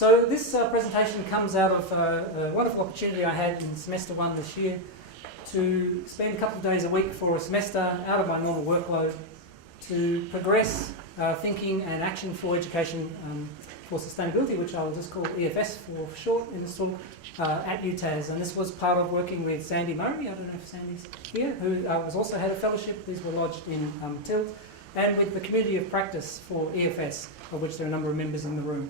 So this presentation comes out of a wonderful opportunity I had in semester 1 this year to spend a couple of days a week for a semester out of my normal workload to progress thinking and action for education for sustainability, which I will just call EFS for short in this talk, at UTAS. And this was part of working with Sandy Murray, I don't know if Sandy's here, who was also had a fellowship. These were lodged in Tilt, and with the community of practice for EFS, of which there are a number of members in the room.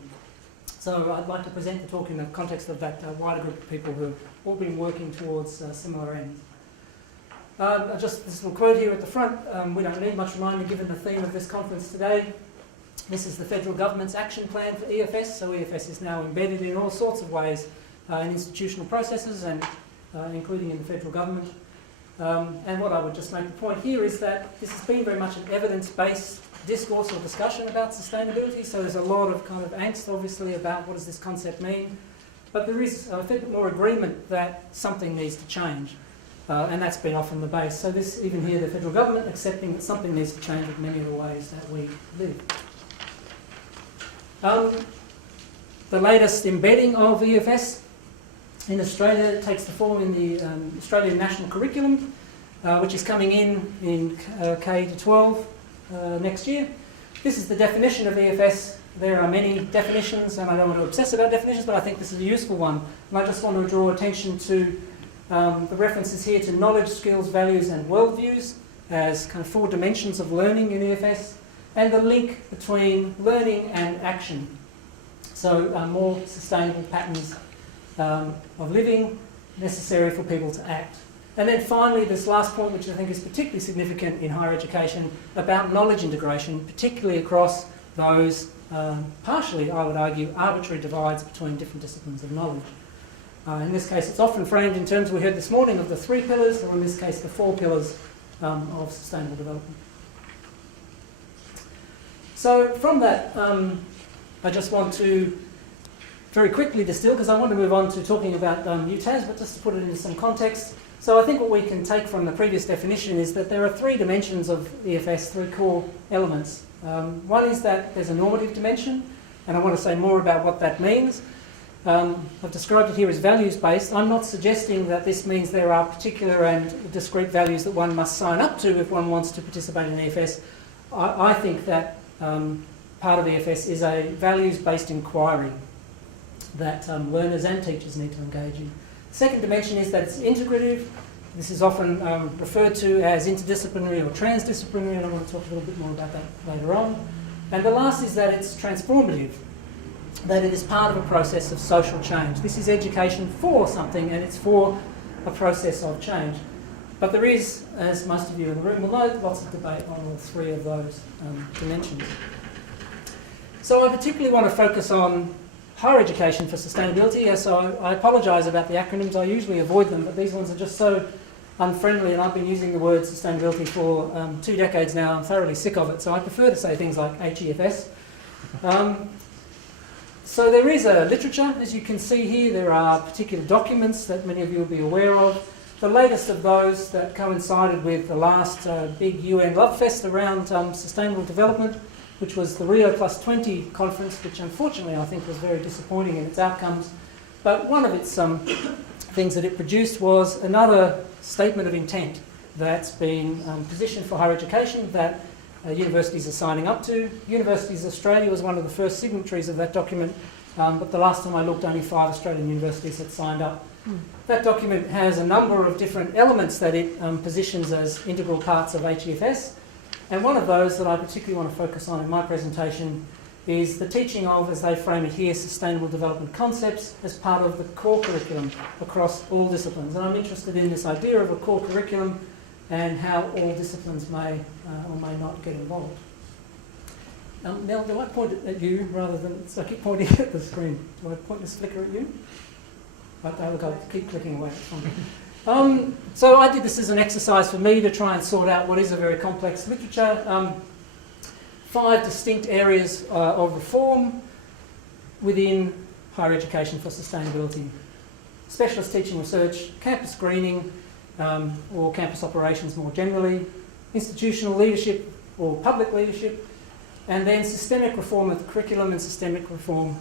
So I'd like to present the talk in the context of that wider group of people who have all been working towards similar ends. Just this little quote here at the front, we don't need much reminder given the theme of this conference today. This is the federal government's action plan for EFS, so EFS is now embedded in all sorts of ways in institutional processes and including in the federal government. And what I would just make the point here is that this has been very much an evidence-based discourse or discussion about sustainability, so there's a lot of kind of angst obviously about what does this concept mean, but there is a fair bit more agreement that something needs to change, and that's been often the base. So this, even here, the federal government accepting that something needs to change with many of the ways that we live. The latest embedding of EFS in Australia takes the form in the Australian National Curriculum, which is coming in K to 12 next year. This is the definition of EFS. There are many definitions, and I don't want to obsess about definitions, but I think this is a useful one. And I just want to draw attention to the references here to knowledge, skills, values, and worldviews as kind of 4 dimensions of learning in EFS, and the link between learning and action. So more sustainable patterns of living necessary for people to act. And then finally, this last point, which I think is particularly significant in higher education, about knowledge integration, particularly across those, partially, I would argue, arbitrary divides between different disciplines of knowledge. In this case, it's often framed in terms we heard this morning of the 3 pillars, or in this case, the 4 pillars of sustainable development. So from that, I just want to very quickly distill, because I want to move on to talking about UTAS, but just to put it into some context. So I think what we can take from the previous definition is that there are 3 dimensions of EFS, 3 core elements. One is that there's a normative dimension, and I want to say more about what that means. I've described it here as values-based. I'm not suggesting that this means there are particular and discrete values that one must sign up to if one wants to participate in EFS. I think that part of EFS is a values-based inquiry that learners and teachers need to engage in. The second dimension is that it's integrative. This is often referred to as interdisciplinary or transdisciplinary, and I want to talk a little bit more about that later on. And the last is that it's transformative, that it is part of a process of social change. This is education for something, and it's for a process of change. But there is, as most of you in the room will know, lots of debate on all 3 of those dimensions. So I particularly want to focus on higher education for sustainability. So I apologise about the acronyms. I usually avoid them, but these ones are just so unfriendly, and I've been using the word sustainability for 2 decades now. I'm thoroughly sick of it, so I prefer to say things like HEFS. So there is a literature, as you can see here. There are particular documents that many of you will be aware of. The latest of those that coincided with the last big UN Love Fest around sustainable development, which was the Rio +20 conference, which unfortunately I think was very disappointing in its outcomes. But one of its things that it produced was another statement of intent that's been positioned for higher education that universities are signing up to. Universities Australia was one of the first signatories of that document, but the last time I looked, only 5 Australian universities had signed up. That document has a number of different elements that it positions as integral parts of HEFS. And one of those that I particularly want to focus on in my presentation is the teaching of, as they frame it here, sustainable development concepts as part of the core curriculum across all disciplines. And I'm interested in this idea of a core curriculum and how all disciplines may or may not get involved. Nell, do I point it at you rather than, so I keep pointing at the screen. Do I point this flicker at you? Right, look, I'll keep clicking away. So I did this as an exercise for me to try and sort out what is a very complex literature. 5 distinct areas of reform within higher education for sustainability. Specialist teaching research, campus greening, or campus operations more generally, institutional leadership or public leadership, and then systemic reform of the curriculum and systemic reform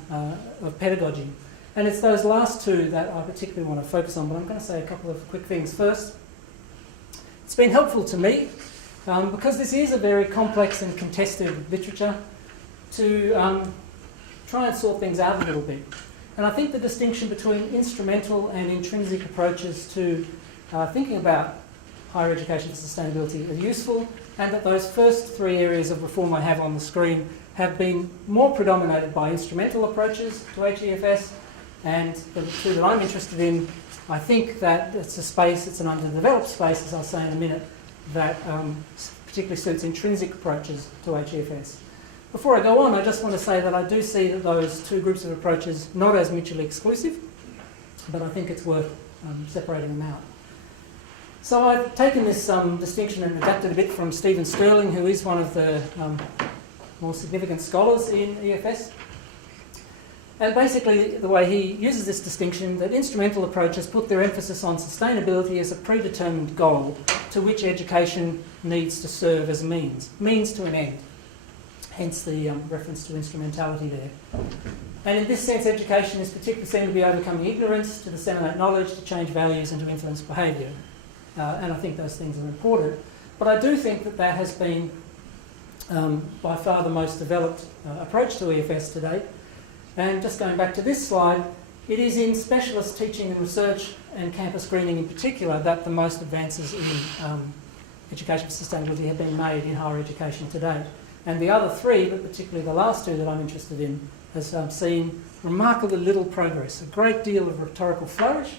of pedagogy. And it's those last two that I particularly want to focus on, but I'm going to say a couple of quick things. First, it's been helpful to me, because this is a very complex and contested literature, to try and sort things out a little bit. And I think the distinction between instrumental and intrinsic approaches to thinking about higher education for sustainability are useful, and that those first three areas of reform I have on the screen have been more predominated by instrumental approaches to HEFS, and the two that I'm interested in, I think that it's a space, it's an underdeveloped space, as I'll say in a minute, that particularly suits intrinsic approaches to HEFS. Before I go on, I just want to say that I do see that those two groups of approaches not as mutually exclusive, but I think it's worth separating them out. So I've taken this distinction and adapted a bit from Stephen Sterling, who is one of the more significant scholars in EFS. And basically the way he uses this distinction, that instrumental approaches put their emphasis on sustainability as a predetermined goal to which education needs to serve as a means to an end. Hence the reference to instrumentality there. And in this sense, education is particularly seen to be overcoming ignorance, to disseminate knowledge, to change values and to influence behaviour. And I think those things are important. But I do think that that has been by far the most developed approach to EFS to date. And just going back to this slide, it is in specialist teaching and research and campus greening in particular that the most advances in education for sustainability have been made in higher education to date. And the other three, but particularly the last two that I'm interested in, has seen remarkably little progress, a great deal of rhetorical flourish,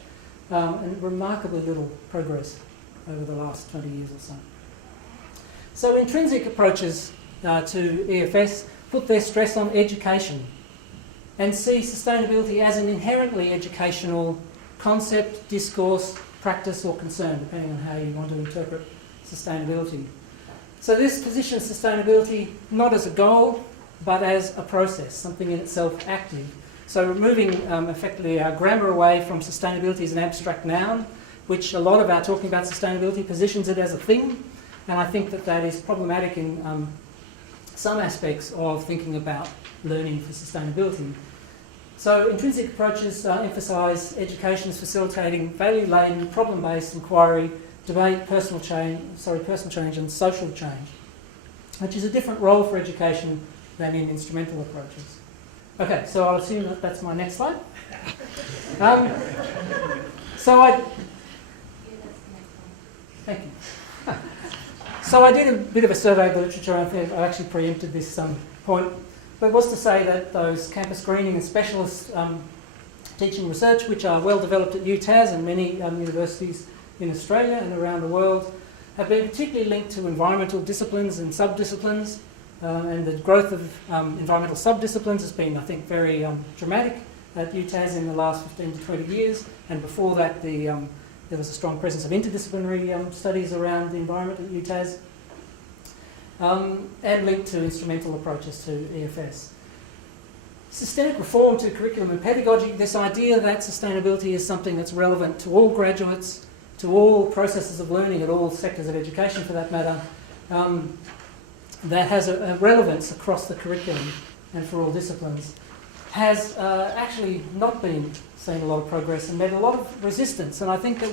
and remarkably little progress over the last 20 years or so. So intrinsic approaches to EFS put their stress on education and see sustainability as an inherently educational concept, discourse, practice or concern, depending on how you want to interpret sustainability. So this positions sustainability not as a goal, but as a process, something in itself active. So removing effectively our grammar away from sustainability as an abstract noun, which a lot of our talking about sustainability positions it as a thing, and I think that that is problematic in some aspects of thinking about learning for sustainability. So intrinsic approaches emphasise education as facilitating value-laden, problem-based inquiry, debate, personal change and social change, which is a different role for education than in instrumental approaches. Okay, so I'll assume that that's my next slide. Thank you. So I did a bit of a survey of the literature. I think I actually preempted this point, but it was to say that those campus greening and specialist teaching research, which are well developed at UTAS and many universities in Australia and around the world, have been particularly linked to environmental disciplines and sub-disciplines, and the growth of environmental sub-disciplines has been, I think, very dramatic at UTAS in the last 15 to 20 years, and before that there was a strong presence of interdisciplinary studies around the environment at UTAS, and linked to instrumental approaches to EFS. Systemic reform to curriculum and pedagogy, this idea that sustainability is something that's relevant to all graduates, to all processes of learning at all sectors of education for that matter, that has a relevance across the curriculum and for all disciplines, has actually not been seeing a lot of progress and met a lot of resistance. And I think that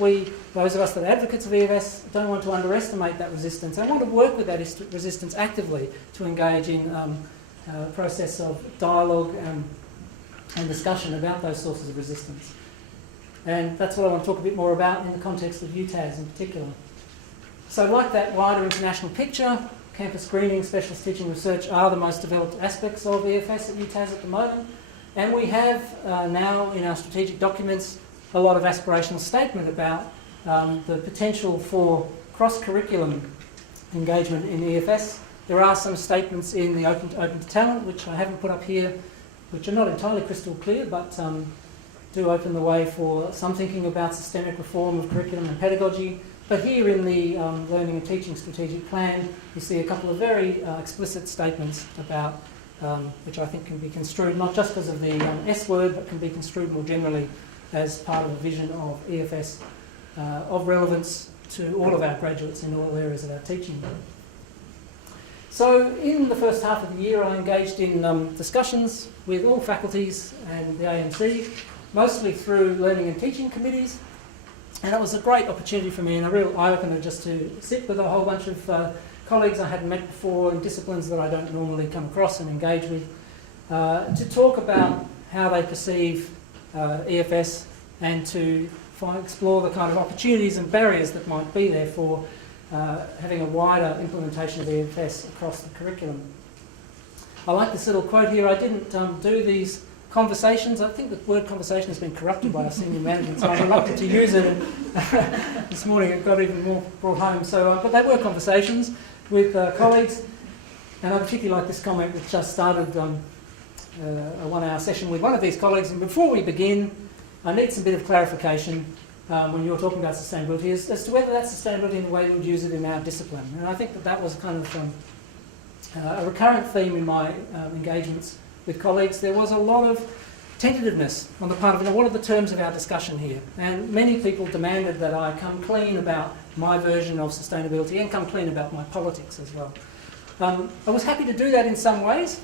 those of us that are advocates of EFS, don't want to underestimate that resistance. I want to work with that resistance actively to engage in a process of dialogue and discussion about those sources of resistance. And that's what I want to talk a bit more about in the context of UTAS in particular. So like that wider international picture, campus greening, specialist teaching research are the most developed aspects of EFS at UTAS at the moment. And we have now in our strategic documents a lot of aspirational statement about the potential for cross-curriculum engagement in EFS. There are some statements in the Open to Talent, which I haven't put up here, which are not entirely crystal clear, but do open the way for some thinking about systemic reform of curriculum and pedagogy. But here in the Learning and Teaching Strategic Plan, you see a couple of very explicit statements about, which I think can be construed not just because of the S word, but can be construed more generally as part of a vision of EFS of relevance to all of our graduates in all areas of our teaching. So in the first half of the year I engaged in discussions with all faculties and the AMC, mostly through learning and teaching committees, and it was a great opportunity for me and a real eye-opener just to sit with a whole bunch of colleagues I hadn't met before in disciplines that I don't normally come across and engage with, to talk about how they perceive EFS and to explore the kind of opportunities and barriers that might be there for having a wider implementation of EFS across the curriculum. I like this little quote here. I didn't do these conversations. I think the word conversation has been corrupted by our senior management, so I'm reluctant to use it. And this morning it got even more brought home. So, but they were conversations with colleagues, and I particularly like this comment which just started a 1-hour session with one of these colleagues. And before we begin, I need some bit of clarification when you're talking about sustainability as to whether that's sustainability in the way we would use it in our discipline. And I think that that was kind of a recurrent theme in my engagements with colleagues. There was a lot of tentativeness on the part of, what are the terms of our discussion here? And many people demanded that I come clean about my version of sustainability and come clean about my politics as well. I was happy to do that in some ways,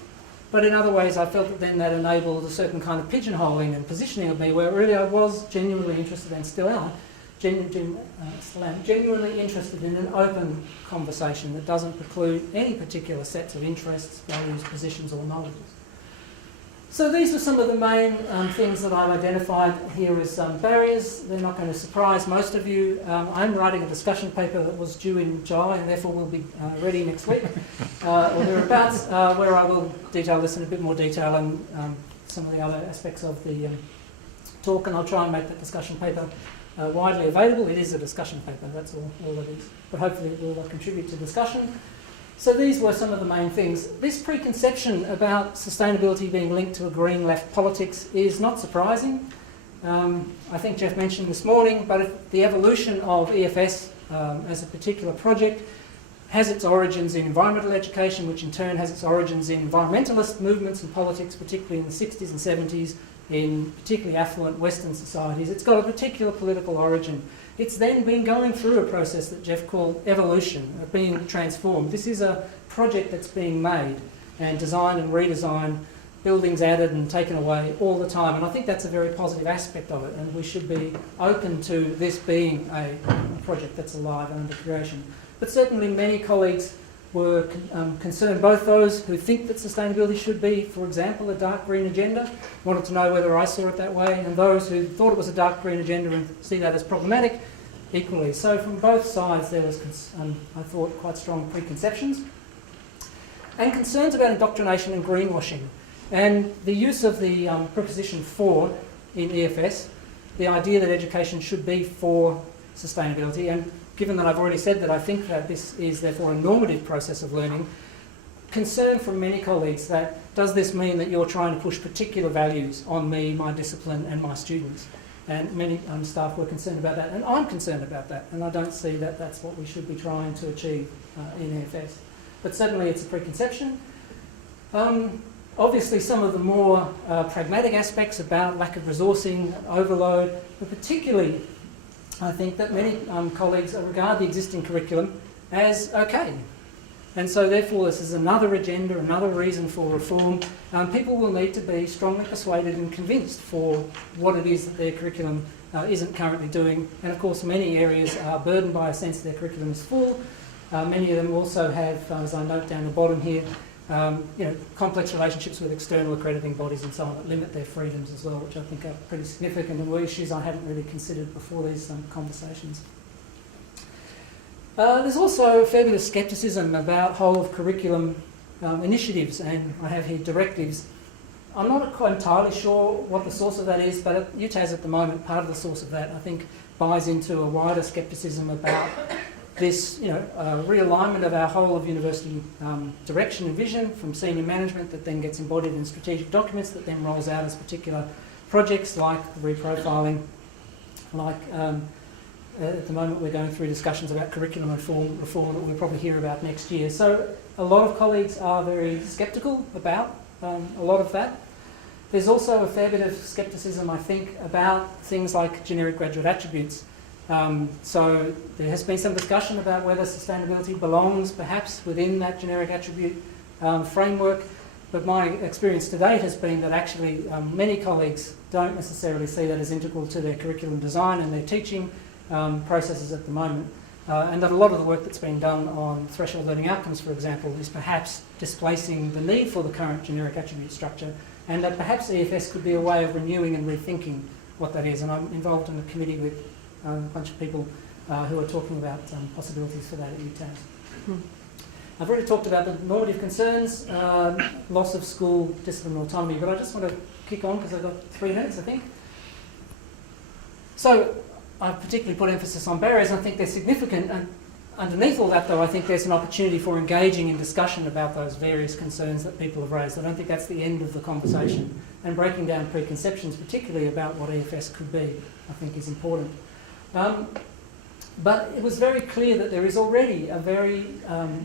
but in other ways I felt that then that enabled a certain kind of pigeonholing and positioning of me where really I was genuinely interested and still am, genuinely interested in an open conversation that doesn't preclude any particular sets of interests, values, positions or knowledges. So these were some of the main things that I've identified here as barriers. They're not going to surprise most of you. I'm writing a discussion paper that was due in July and therefore will be ready next week or thereabouts, where I will detail this in a bit more detail and some of the other aspects of the talk, and I'll try and make that discussion paper widely available. It is a discussion paper, that's all it is, but hopefully it will contribute to discussion. So these were some of the main things. This preconception about sustainability being linked to a green left politics is not surprising. I think Jeff mentioned this morning, but the evolution of EFS as a particular project has its origins in environmental education, which in turn has its origins in environmentalist movements and politics, particularly in the 60s and 70s, in particularly affluent Western societies. It's got a particular political origin. It's then been going through a process that Jeff called evolution, of being transformed. This is a project that's being made and designed and redesigned, buildings added and taken away all the time. And I think that's a very positive aspect of it, and we should be open to this being a project that's alive and under creation. But certainly many colleagues were concerned, both those who think that sustainability should be, for example, a dark green agenda, wanted to know whether I saw it that way, and those who thought it was a dark green agenda and see that as problematic equally. So from both sides there was, I thought, quite strong preconceptions and concerns about indoctrination and greenwashing. And the use of the preposition for in EFS, the idea that education should be for sustainability, and given that I've already said that I think that this is therefore a normative process of learning, concern from many colleagues that does this mean that you're trying to push particular values on me, my discipline and my students? And many staff were concerned about that, and I'm concerned about that, and I don't see that that's what we should be trying to achieve in EFS. But certainly it's a preconception. Obviously some of the more pragmatic aspects about lack of resourcing, overload, but particularly I think that many colleagues regard the existing curriculum as okay. And so therefore this is another agenda, another reason for reform. People will need to be strongly persuaded and convinced for what it is that their curriculum isn't currently doing. And of course many areas are burdened by a sense that their curriculum is full. Many of them also have, as I note down the bottom here, complex relationships with external accrediting bodies and so on that limit their freedoms as well, which I think are pretty significant and were issues I hadn't really considered before these conversations. There's also a fair bit of scepticism about whole of curriculum initiatives, and I have here directives. I'm not quite entirely sure what the source of that is, but at UTAS at the moment, part of the source of that I think buys into a wider scepticism about this realignment of our whole of university direction and vision from senior management that then gets embodied in strategic documents that then rolls out as particular projects like the reprofiling, like at the moment we're going through discussions about curriculum reform that we'll probably hear about next year. So a lot of colleagues are very sceptical about a lot of that. There's also a fair bit of scepticism, I think, about things like generic graduate attributes. So there has been some discussion about whether sustainability belongs perhaps within that generic attribute framework, but my experience to date has been that actually many colleagues don't necessarily see that as integral to their curriculum design and their teaching processes at the moment. And that a lot of the work that's been done on threshold learning outcomes, for example, is perhaps displacing the need for the current generic attribute structure, and that perhaps EFS could be a way of renewing and rethinking what that is. And I'm involved in a committee with a bunch of people who are talking about possibilities for that at UTAS. I've already talked about the normative concerns, loss of school discipline and autonomy, but I just want to kick on because I've got 3 minutes, I think. So I've particularly put emphasis on barriers, and I think they're significant. And underneath all that, though, I think there's an opportunity for engaging in discussion about those various concerns that people have raised. I don't think that's the end of the conversation. And breaking down preconceptions, particularly about what EFS could be, I think is important. But it was very clear that there is already a very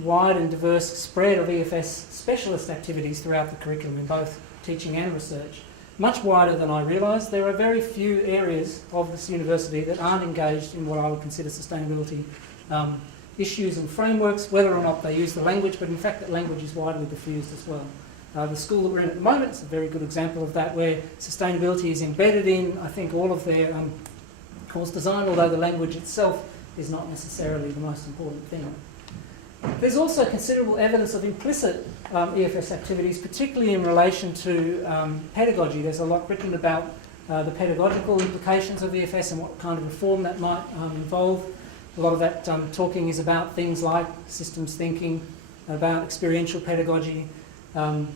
wide and diverse spread of EFS specialist activities throughout the curriculum in both teaching and research. Much wider than I realised. There are very few areas of this university that aren't engaged in what I would consider sustainability issues and frameworks, whether or not they use the language, but in fact that language is widely diffused as well. The school that we're in at the moment is a very good example of that, where sustainability is embedded in, I think, all of their course design, although the language itself is not necessarily the most important thing. There's also considerable evidence of implicit EFS activities, particularly in relation to pedagogy. There's a lot written about the pedagogical implications of EFS and what kind of reform that might involve. A lot of that talking is about things like systems thinking, about experiential pedagogy, and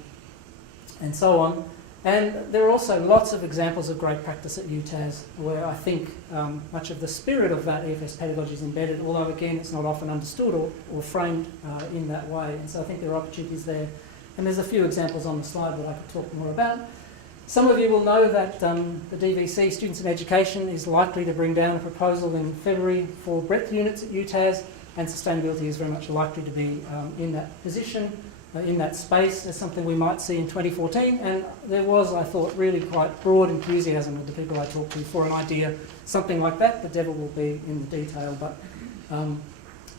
so on. And there are also lots of examples of great practice at UTAS where I think much of the spirit of that EFS pedagogy is embedded, although again it's not often understood or framed in that way. And so I think there are opportunities there. And there's a few examples on the slide that I could talk more about. Some of you will know that the DVC, Students in Education, is likely to bring down a proposal in February for breadth units at UTAS, and sustainability is very much likely to be in that position. In that space as something we might see in 2014, and there was, I thought, really quite broad enthusiasm of the people I talked to for an idea, something like that. The devil will be in the detail, but and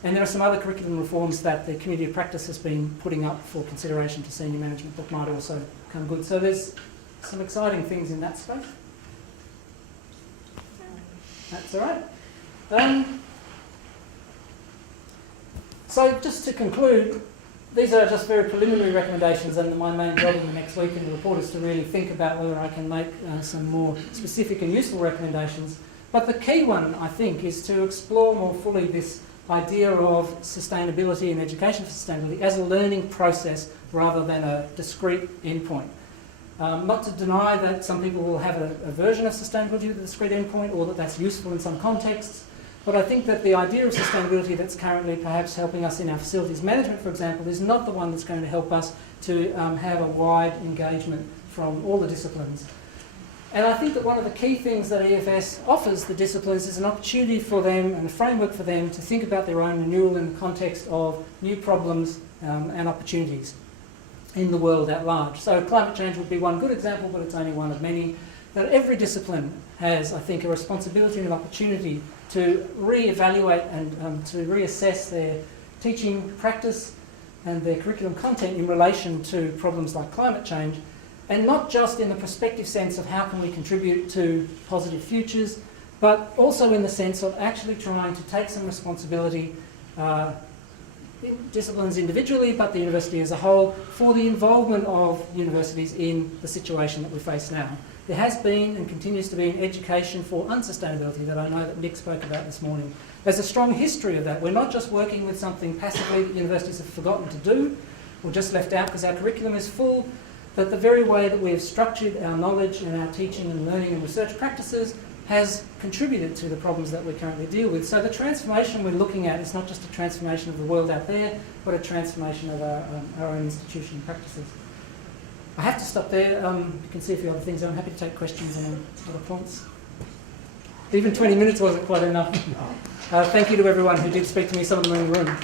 there are some other curriculum reforms that the Committee of Practice has been putting up for consideration to senior management that might also come good. So there's some exciting things in that space. That's all right. So just to conclude, these are just very preliminary recommendations, and my main job in the next week in the report is to really think about whether I can make some more specific and useful recommendations. But the key one, I think, is to explore more fully this idea of sustainability and education for sustainability as a learning process rather than a discrete endpoint. Not to deny that some people will have a version of sustainability with a discrete endpoint, or that that's useful in some contexts. But I think that the idea of sustainability that's currently perhaps helping us in our facilities management, for example, is not the one that's going to help us to have a wide engagement from all the disciplines. And I think that one of the key things that EFS offers the disciplines is an opportunity for them and a framework for them to think about their own renewal in the context of new problems and opportunities in the world at large. So climate change would be one good example, but it's only one of many. That every discipline has, I think, a responsibility and an opportunity to re-evaluate and to reassess their teaching practice and their curriculum content in relation to problems like climate change, and not just in the prospective sense of how can we contribute to positive futures, but also in the sense of actually trying to take some responsibility, disciplines individually, but the university as a whole, for the involvement of universities in the situation that we face now. There has been and continues to be an education for unsustainability that I know that Nick spoke about this morning. There's a strong history of that. We're not just working with something passively that universities have forgotten to do or just left out because our curriculum is full, but the very way that we have structured our knowledge and our teaching and learning and research practices has contributed to the problems that we currently deal with. So the transformation we're looking at is not just a transformation of the world out there, but a transformation of our own institution and practices. I have to stop there. You can see a few other things. I'm happy to take questions and other points. Even 20 minutes wasn't quite enough. Thank you to everyone who did speak to me, some of them in the room.